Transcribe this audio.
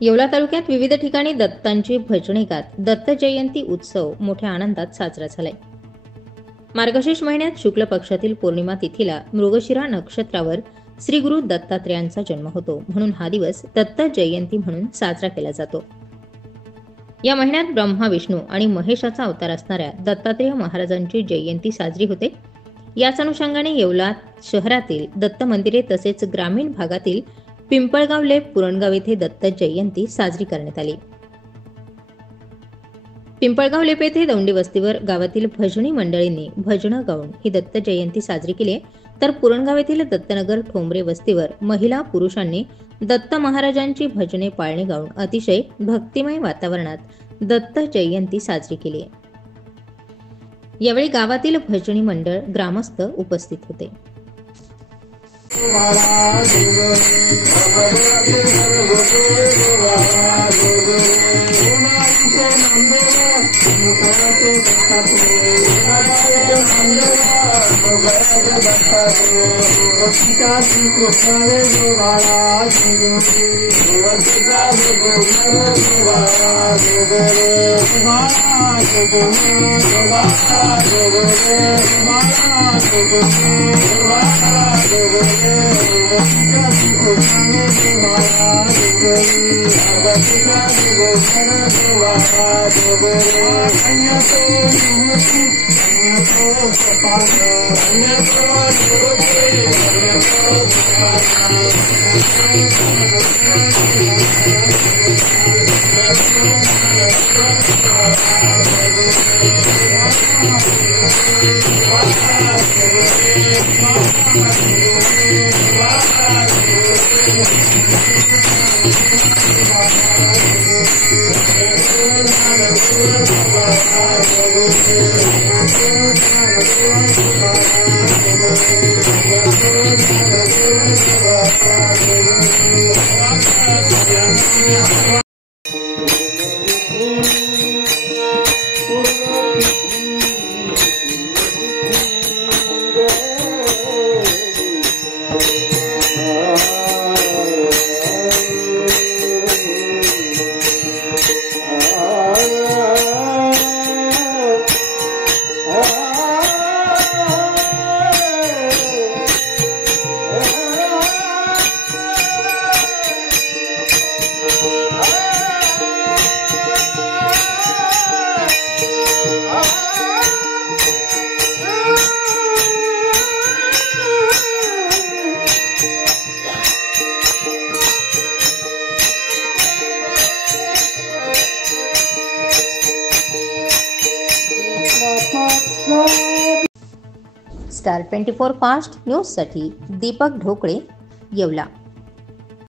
येवला तालुक्यात विविध ठिकाणी दत्तांची भजने गात दत्त जयंती उत्सव मोठ्या आनंदात साजरा झालाय। मार्गशीर्ष महिन्यात शुक्ल पक्षातील पौर्णिमा तिथीला मृगशिरा नक्षत्रावर श्री गुरु दत्तात्रेयांचा जन्म होतो, म्हणून हा दिवस दत्त जयंती म्हणून साजरा केला जातो। या महिन्यात ब्रह्मा विष्णू आणि महेशाचा अवतार असणाऱ्या दत्तात्रेय महाराजांची जयंती साजरी होते। याच अनुषंगाने येवला शहरातील दत्त मंदिरे तसेच ग्रामीण भागातील पिंपळगाव लेप पुरणगाव येथे दत्त जयंती साजरी करण्यात आली। पिंपळगाव लेप येथे दौंडी वस्तीवर गावातील भजनी मंडळींनी भजनं गाऊन ही दत्त जयंती साजरी केली, तर पुरणगाव येथील दत्तनगर ठोंबरे वस्तीवर महिला पुरुषांनी दत्त महाराजांची भजने पाळणे गाऊन अतिशय भक्तिमय वातावरणात दत्त जयंती साजरी केली। यावेळी गावातील भजनी मंडळ ग्रामस्थ उपस्थित होते। स्टार 24 फास्ट न्यूज साठी दीपक ढोकळे, येवला।